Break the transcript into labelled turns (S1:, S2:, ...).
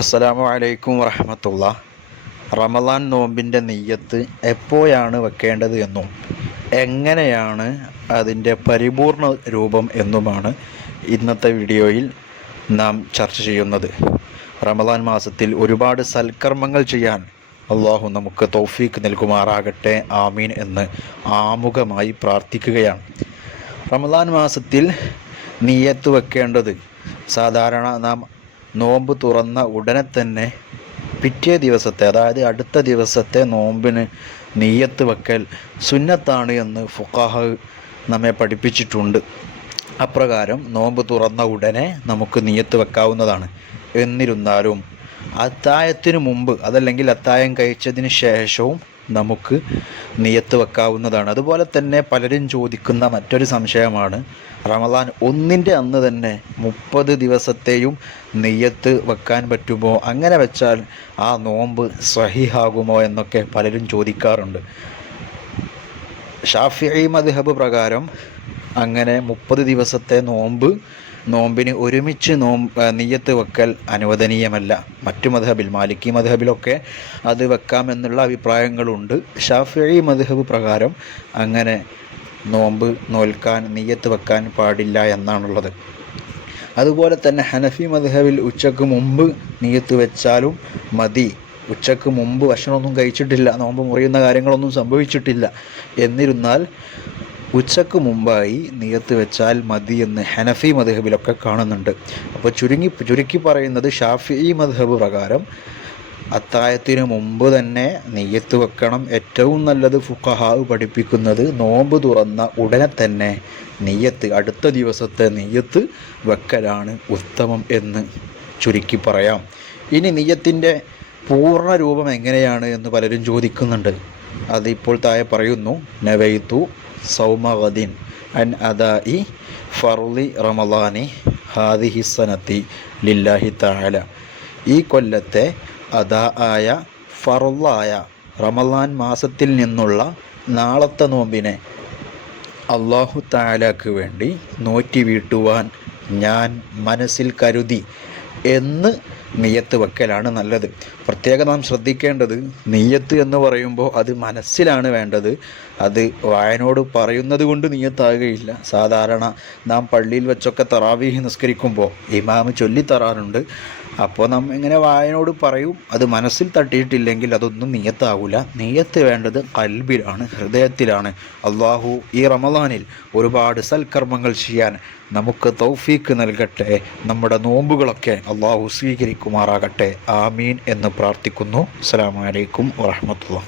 S1: അസ്സലാമു അലൈക്കും വറഹമത്തുള്ള. റമദാൻ നോമ്പിന്റെ നെയ്യത്ത് എപ്പോഴാണ് വെക്കേണ്ടത് എന്നും എങ്ങനെയാണ് അതിന്റെ പരിപൂർണ രൂപം എന്നുമാണ് ഇന്നത്തെ വീഡിയോയിൽ നാം ചർച്ച ചെയ്യുന്നത്. റമദാൻ മാസത്തിൽ ഒരുപാട് സൽക്കർമ്മങ്ങൾ ചെയ്യാൻ അള്ളാഹു നമുക്ക് തൗഫീക്ക് നൽകുമാറാകട്ടെ ആമീൻ എന്ന് ആമുഖമായി പ്രാർത്ഥിക്കുകയാണ്. റമദാൻ മാസത്തിൽ നീയത്ത് വെക്കേണ്ടത് സാധാരണ നാം നോമ്പ് തുറന്ന ഉടനെ തന്നെ പിറ്റേ ദിവസത്തെ അതായത് അടുത്ത ദിവസത്തെ നോമ്പിന് നീയത്ത് വെക്കൽ സുന്നത്താണ് എന്ന് ഫുക്കാഹ് നമ്മെ പഠിപ്പിച്ചിട്ടുണ്ട്. അപ്രകാരം നോമ്പ് തുറന്ന ഉടനെ നമുക്ക് നീയത്ത് വെക്കാവുന്നതാണ്. എന്നിരുന്നാലും അത്തായത്തിന് മുമ്പ് അതല്ലെങ്കിൽ അത്തായം കഴിച്ചതിന് ശേഷവും നമുക്ക് നിയത്ത് വെക്കാവുന്നതാണ്. അതുപോലെ തന്നെ പലരും ചോദിക്കുന്ന മറ്റൊരു സംശയമാണ് റമദാൻ ഒന്നിന്റെ അന്ന് തന്നെ മുപ്പത് ദിവസത്തെയും നെയ്യത്ത് വെക്കാൻ പറ്റുമോ? അങ്ങനെ വെച്ചാൽ ആ നോമ്പ് സഹിഹാകുമോ എന്നൊക്കെ പലരും ചോദിക്കാറുണ്ട്. ഷാഫി മദ്ഹബ് പ്രകാരം അങ്ങനെ മുപ്പത് ദിവസത്തെ നോമ്പ് നോമ്പിന് ഒരുമിച്ച് നോമ്പ് നെയ്യത്ത് വെക്കൽ അനുവദനീയമല്ല. മറ്റു മധഹബിൽ മാലിക്കി മധഹബിലൊക്കെ അത് വെക്കാമെന്നുള്ള അഭിപ്രായങ്ങളുണ്ട്. ഷാഫി മധഹബ് പ്രകാരം അങ്ങനെ നോമ്പ് നോൽക്കാൻ നെയ്യത്ത് വെക്കാൻ പാടില്ല എന്നാണുള്ളത്. അതുപോലെ തന്നെ ഹനഫി മധഹബിൽ ഉച്ചയ്ക്ക് മുമ്പ് നെയ്യത്ത് വെച്ചാലും മതി. ഉച്ചയ്ക്ക് മുമ്പ് ഭക്ഷണമൊന്നും കഴിച്ചിട്ടില്ല നോമ്പ് മുറിയുന്ന കാര്യങ്ങളൊന്നും സംഭവിച്ചിട്ടില്ല. എന്നിരുന്നാൽ ഉച്ചയ്ക്ക് മുമ്പായി നിയത്ത് വെച്ചാൽ മതി എന്ന് ഹനഫി മധബിലൊക്കെ കാണുന്നുണ്ട്. അപ്പോൾ ചുരുങ്ങി ചുരുക്കി പറയുന്നത് ഷാഫി മധബ് പ്രകാരം അത്തായത്തിന് മുമ്പ് തന്നെ നെയ്യത്ത് വെക്കണം. ഏറ്റവും നല്ലത് ഫുഖഹാവ് പഠിപ്പിക്കുന്നത് നോമ്പ് തുറന്ന ഉടനെ തന്നെ നെയ്യത്ത് അടുത്ത ദിവസത്തെ നെയ്യത്ത് വെക്കലാണ് ഉത്തമം എന്ന് ചുരുക്കി പറയാം. ഇനി നെയ്യത്തിന്റെ പൂർണ രൂപം എങ്ങനെയാണ് എന്ന് പലരും ചോദിക്കുന്നുണ്ട്. അതിപ്പോൾ താഴെ പറയുന്നു നവൈത്തു സൗമഗദിൻ അൻ അദായി ഫർലി റമദാനി ഹാദിഹി സനത്തി ലില്ലാഹി താല ഈ കൊല്ലത്തെ അദാ ആയ ഫറുള്ളായ റമലാൻ മാസത്തിൽ നിന്നുള്ള നാളത്തെ നോമ്പിനെ അള്ളാഹു താലാക്ക് വേണ്ടി നോറ്റി വീട്ടുവാൻ ഞാൻ മനസ്സിൽ കരുതി. എന്ന് നെയ്യത്ത് വെക്കലാണ് നല്ലത്. പ്രത്യേകം നാം ശ്രദ്ധിക്കേണ്ടത് നെയ്യത്ത് എന്ന് പറയുമ്പോൾ അത് മനസ്സിലാണ് വേണ്ടത്. അത് വായനോട് പറയുന്നത് കൊണ്ട് നെയ്യത്താകുകയില്ല. സാധാരണ നാം പള്ളിയിൽ വെച്ചൊക്കെ തറാവീഹ് നിസ്കരിക്കുമ്പോൾ ഇമാമ് ചൊല്ലിത്തറാറുണ്ട് അപ്പോൾ നാം ഇങ്ങനെ വായനോട് പറയും അത് മനസ്സിൽ തട്ടിയിട്ടില്ലെങ്കിൽ അതൊന്നും നെയ്യത്താവില്ല നീയത്ത് വേണ്ടത് കൽബിലാണ് ഹൃദയത്തിലാണ്. അള്ളാഹു ഈ റമദാനിൽ ഒരുപാട് സൽക്കർമ്മങ്ങൾ ചെയ്യാൻ നമുക്ക് തൗഫീക്ക് നൽകട്ടെ. നമ്മുടെ നോമ്പുകളൊക്കെ അള്ളാഹു സ്വീകരിക്കുമാറാകട്ടെ. ആമീൻ എന്ന് പ്രാർത്ഥിക്കുന്നു. അസ്സാം വലൈക്കും വാഹമത്തുള്ള